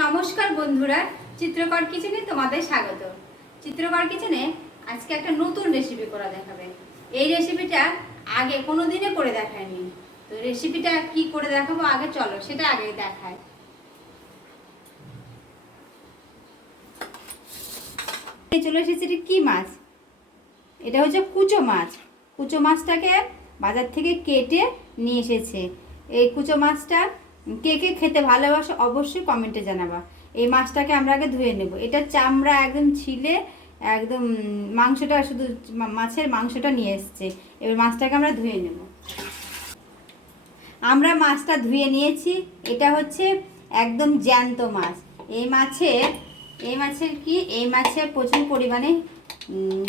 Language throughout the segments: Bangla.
নমস্কার বন্ধুরা, চিত্রকর কিচেনে তোমাদের স্বাগত। চিত্রকর কিচেনে আজকে একটা নতুন রেসিপি করা দেখাবে। এই রেসিপিটা আগে কোনোদিনও করে দেখায়নি, তো রেসিপিটা কি করে দেখাবো আগে চলো সেটা আগে দেখায়। চলে এসেছে কি মাছ, এটা হচ্ছে কুচো মাছ। কুচো মাছটাকে বাজার থেকে কেটে নিয়ে এসেছে। এই কুচো মাছটা কে কে খেতে ভালোবাসো অবশ্যই কমেন্টে জানাবা। এই মাছটাকে আমরা আগে ধুয়ে নেব। এটা চামড়া একদম ছিলে একদম মাংসটা, শুধু মাছের মাংসটা নিয়ে এসছে। এবার মাছটাকে আমরা ধুয়ে নেব। আমরা মাছটা ধুয়ে নিয়েছি। এটা হচ্ছে একদম জ্যান্ত মাছ। এই মাছের প্রচুর পরিমাণে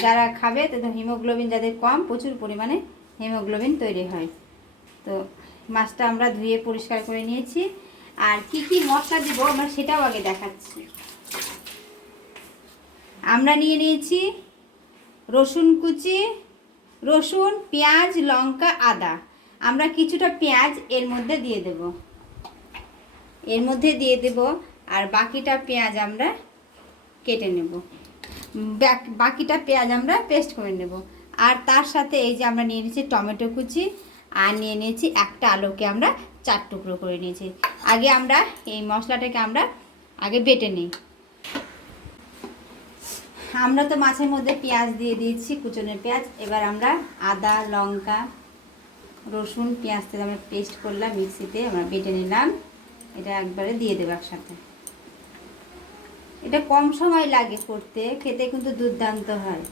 যারা খাবে তাদের হিমোগ্লোবিন, যাদের কম, প্রচুর পরিমাণে হিমোগ্লোবিন তৈরি হয়। তো মাছটা আমরা ধুয়ে পরিষ্কার করে নিয়েছি। আর কি কি মশলা দিব আমরা সেটাও আগে দেখাচ্ছি। আমরা নিয়ে নিয়েছি রসুন কুচি, রসুন, পেঁয়াজ, লঙ্কা, আদা। আমরা কিছুটা পেঁয়াজ এর মধ্যে দিয়ে দেব, আর বাকিটা পেঁয়াজ আমরা কেটে নেব। বাকিটা পেঁয়াজ আমরা পেস্ট করে নেব। আর তার সাথে এই যে আমরা নিয়ে নিয়েছি টমেটো কুচি, আর নিয়ে নিয়েছি একটা আলুকে আমরা 4 টুকরো করে নিয়েছি। আগে আমরা এই মশলাটাকে আমরা আগে বেটে নিই। আমরা তো মাছের মধ্যে পেঁয়াজ দিয়ে দিয়েছি, কুচনের পেঁয়াজ। এবার আমরা আদা, লঙ্কা, রসুন, পেঁয়াজ থেকে আমরা পেস্ট করলাম, মিক্সিতে আমরা বেটে নিলাম। এটা একবারে দিয়ে দেবো একসাথে। এটা কম সময় লাগে করতে, খেতে কিন্তু দুর্দান্ত হয়।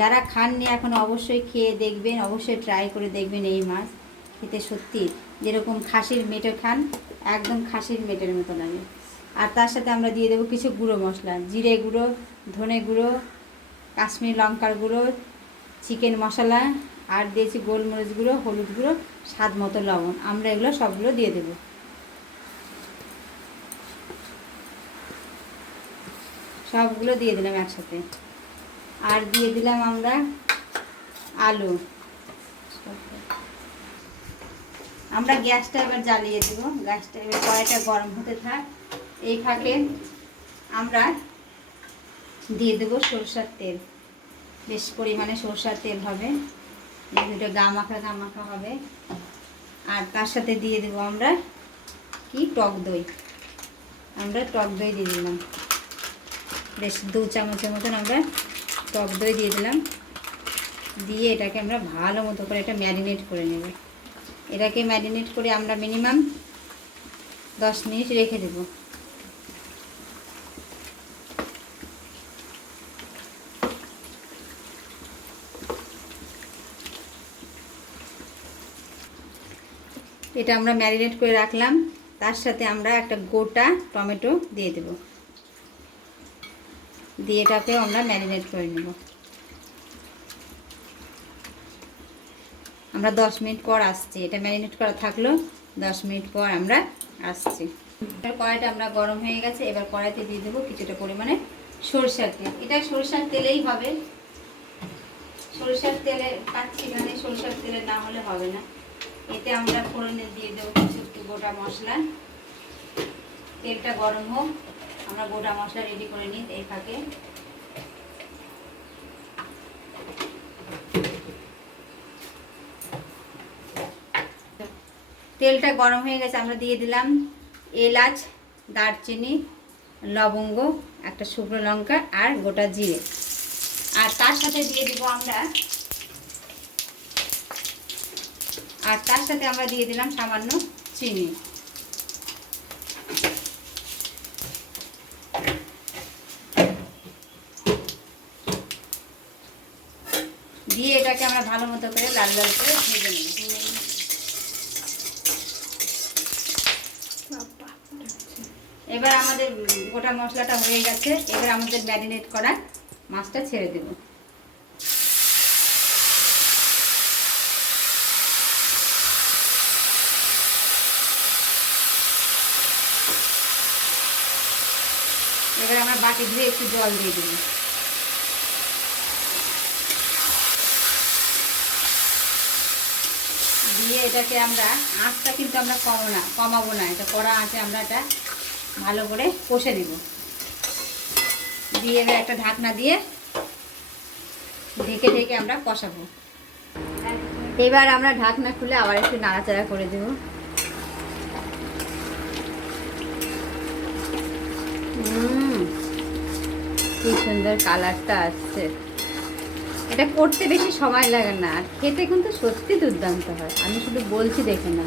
যারা খাননি এখন অবশ্যই খেয়ে দেখবেন, অবশ্যই ট্রাই করে দেখবেন। এই মাছ খেতে সত্যি যেরকম খাসির মেটে খান, একদম খাসির মেটের মতো লাগে। আর তার সাথে আমরা দিয়ে দেবো কিছু গুঁড়ো মশলা, জিরে গুঁড়ো, ধনে গুঁড়ো, কাশ্মীর লঙ্কার গুঁড়ো, চিকেন মশলা, আর দিয়েছি গোলমরিচ গুঁড়ো, হলুদ গুঁড়ো, স্বাদ মতো লবণ। আমরা এগুলো সবগুলো দিয়ে দেবো। সবগুলো দিয়ে দিলাম একসাথে। আর দিয়ে দিলাম আমরা আলু। আমরা গ্যাসটা এবার জ্বালিয়ে দেবো। গ্যাসটা এবার কড়াইটা গরম হতে থাক। এই ফাঁকে আমরা দিয়ে দেবো সরষের তেল। বেশ পরিমাণে সরষের তেল হবে, দুটো গা মাখা হবে। আর তার সাথে দিয়ে দেবো আমরা কি টক দই। আমরা টক দই দিয়ে দিলাম, বেশ 2 চামচের মতন আমরা টক দই দিয়ে দিলাম। দিয়ে এটাকে আমরা ভালো মতো করে এটা ম্যারিনেট করে নেব। এটাকে ম্যারিনেট করে আমরা মিনিমাম 10 মিনিট রেখে দেব। এটা আমরা ম্যারিনেট করে রাখলাম। তার সাথে আমরা একটা গোটা টমেটো দিয়ে দেব, দিয়ে এটাকে আমরা ম্যারিনেট করে নেব। আমরা 10 মিনিট পর আসছি। এটা ম্যারিনেট করা থাকলো, 10 মিনিট পর আমরা আসছি। কড়াইটা আমরা গরম হয়ে গেছে। এবার কড়াইতে দিয়ে দেবো কিছুটা পরিমাণে সরষের তেল। এটা সরষের তেলেই হবে। সরষের তেলে পাচ্ছি, মানে সরষের তেলে না হলে হবে না। এতে আমরা ফোড়নে দিয়ে দেবো কিছু গোটা মশলা। তেলটা গরম হোক, আমরা গোটা মশলা রেডি করে নিই। এই ফাঁকে তেলটা গরম হয়ে গেছে। আমরা দিয়ে দিলাম এলাচ, দারচিনি, লবঙ্গ, একটা শুকনো লঙ্কা আর গোটা জিরে। আর তার সাথে দিয়ে দিব আমরা দিয়ে দিলাম সামান্য চিনি। দিয়ে এটাকে আমরা ভালো মতো করে লাল লাল করে ভেজে নেব। এবার আমাদের গোটা মশলাটা হয়ে গেছে। এবার আমাদের ম্যারিনেট করা মাছটা ছেড়ে দেব। এবার আমরা বাটি ধুয়ে একটু জল দিয়ে দেব। দিয়ে এটাকে আমরা আঁচটা কিন্তু আমরা কমাবো না। এটা কড়া আঁচে আমরা এটা ভালো করে কষে দিব। দিয়ে এবার একটা ঢাকনা দিয়ে ঢেকে ঢেকে আমরা কষাবো। এবার আমরা ঢাকনা খুলে আবার একটু নাড়াচাড়া করে দেব। কি সুন্দর কালারটা আসছে। এটা করতে বেশি সময় লাগে না, আর খেতে কিন্তু সত্যি দুর্দান্ত হয়। আমি শুধু বলছি, দেখে না।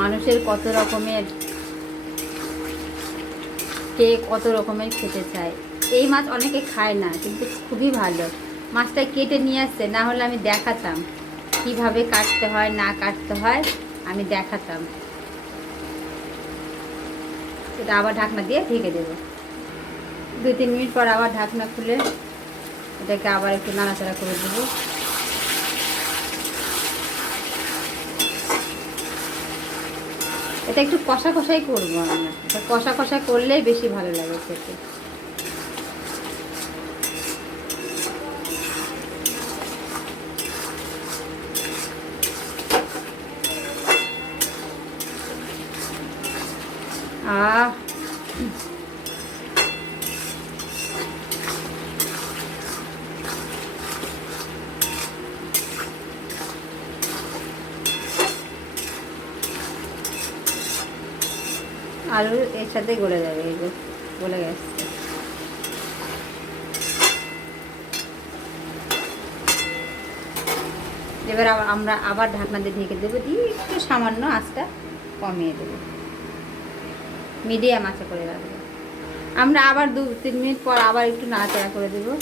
মানুষের কত রকমের, কে কত রকমের খেতে চায়। এই মাছ অনেকে খায় না, কিন্তু খুবই ভালো। মাছটা কেটে নিয়ে আসছে, না হলে আমি দেখাতাম কিভাবে কাটতে হয় না কাটতে হয়, আমি দেখাতাম। এটা আবার ঢাকনা দিয়ে ঢেকে দেব। 2-3 মিনিট পর আবার ঢাকনা খুলে এটাকে আবার একটু নাড়াচাড়া করে দেবো। এটা একটু কষা কষাই করবো আমরা। এটা কষা কষা করলেই বেশি ভালো লাগে খেতে। আলু এর সাথে গলে যাবে, এই যে গলে গেছে। এবার আমরা আবার ঢাকনা দিয়ে ঢেকে দেবো, দিয়ে একটু সামান্য আঁচটা কমিয়ে দেবো, মিডিয়াম আঁচে করে রাখবো। আমরা আবার 2-3 মিনিট পর আবার একটু নাড়াচাড়া করে দেবো।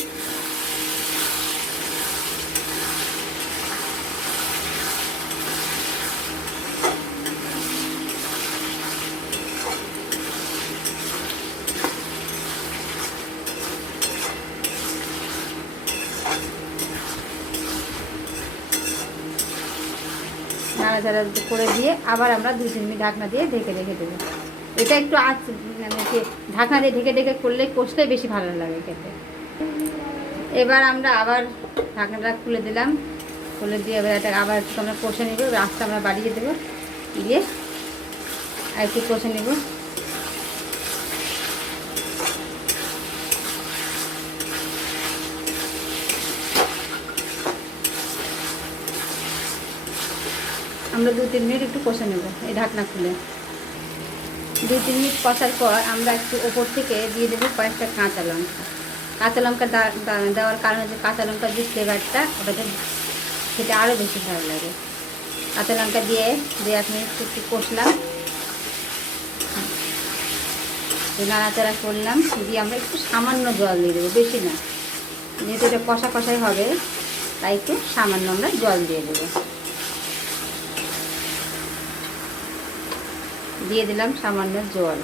নাড়াচাড়া করে দিয়ে আবার আমরা 2-3 মিনিট ঢাকনা দিয়ে ঢেকে রেখে দেবো। এটা একটু ঢাকনা দিয়ে ঢেকে ঢেকে করলে কষতে বেশি ভালো লাগে খেতে। এবার আমরা আবার ঢাকনাটা খুলে দিলাম। খুলে দিয়ে এবার এটা আবার একটু আমরা কষে নেব। আঁচটা আমরা বাড়িয়ে দেবো, দিয়ে আর একটু কষে নেব। আমরা 2-3 মিনিট একটু কষে নেব এই ঢাকনা খুলে। 2-3 মিনিট কষার পর আমরা একটু ওপর থেকে দিয়ে দেবো কয়েকটা কাঁচা লঙ্কা। কাঁচা লঙ্কা দেওয়ার কারণে যে কাঁচা লঙ্কার যে ফ্লেভারটা, ওটাতে খেতে আরও বেশি ভালো লাগে। কাঁচা লঙ্কা দিয়ে 1 মিনিট একটু কষলাম, নাড়াচাড়া করলাম। দিয়ে আমরা একটু সামান্য জল দিয়ে দেবো, বেশি না, যেহেতু এটা কষা কষাই হবে, তাই একটু সামান্য আমরা জল দিয়ে দেবো। দিয়ে দিলাম সামান্য জল।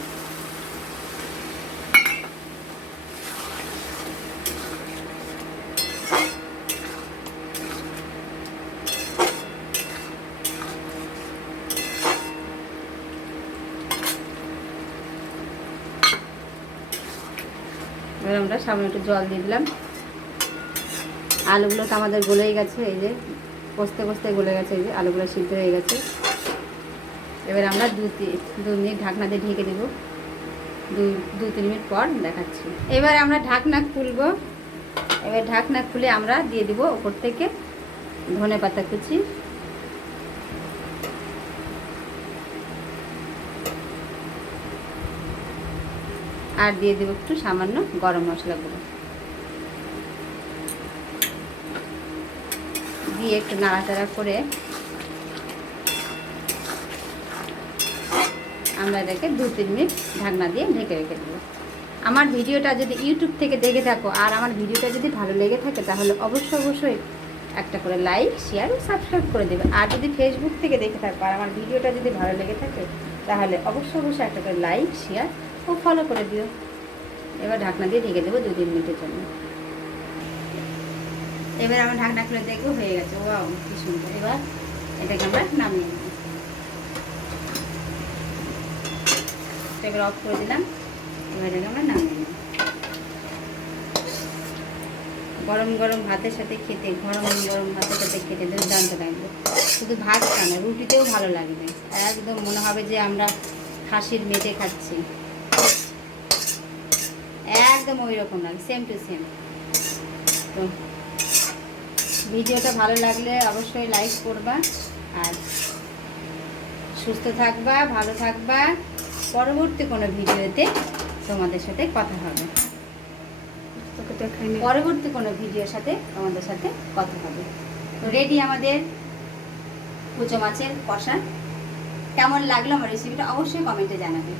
এবার আমরা সামান্য একটু জল দিয়ে দিলাম। আলুগুলো তো আমাদের গলেই গেছে, এই যে কষতে কষতে গলে গেছে, এই যে আলুগুলো সিদ্ধ হয়ে গেছে। এবার আমরা 2 মিনিট ঢাকনা দিয়ে ঢেকে দেবো। 2-3 মিনিট পর দেখাচ্ছি। এবার আমরা ঢাকনা খুলবো। এবার ঢাকনা খুলে আমরা দিয়ে দিব ওপর থেকে ধনেপাতা কুচি, আর দিয়ে দেবো একটু সামান্য গরম মশলা গুঁড়ো, দিয়ে একটু নাড়াচাড়া করে আমরা এটাকে 2-3 মিনিট ঢাকনা দিয়ে ঢেকে রেখে দেবো। আমার ভিডিওটা যদি ইউটিউব থেকে দেখে থাকো আর আমার ভিডিওটা যদি ভালো লেগে থাকে, তাহলে অবশ্যই একটা করে লাইক, শেয়ার ও সাবস্ক্রাইব করে দেবে। আর যদি ফেসবুক থেকে দেখে থাকো আর আমার ভিডিওটা যদি ভালো লেগে থাকে, তাহলে অবশ্যই একটা করে লাইক, শেয়ার ও ফলো করে দিও। এবার ঢাকনা দিয়ে ঢেকে দেবো 2-3 মিনিটের জন্য। এবার আমরা ঢাকনা খুলে দেখবো, হয়ে গেছে। ওয়াও, কি সুন্দর। এবার এটাকে আমরা নামিয়ে নেব। এবার অফ করে দিলাম। এবার এটাকে আমরা নামিয়ে নেব। গরম গরম ভাতের সাথে খেতে, গরম গরম ভাতের সাথে খেতে দুর্দান্ত লাগবে। শুধু ভাত কেন, রুটিতেও ভালো লাগবে। একদম মনে হবে যে আমরা খাসির মেটে খাচ্ছি, একদম ওই রকম লাগে, সেম টু সেম। তো ভিডিওটা ভালো লাগলে অবশ্যই লাইক করবা, আর সুস্থ থাকবা, ভালো থাকবা। পরবর্তী কোনো ভিডিওতে তোমাদের সাথে কথা হবে, পরবর্তী কোনো ভিডিওর সাথে তোমাদের সাথে কথা হবে। তো রেডি আমাদের কুচো মাছের কষা। কেমন লাগলো আমার রেসিপিটা অবশ্যই কমেন্টে জানাবে।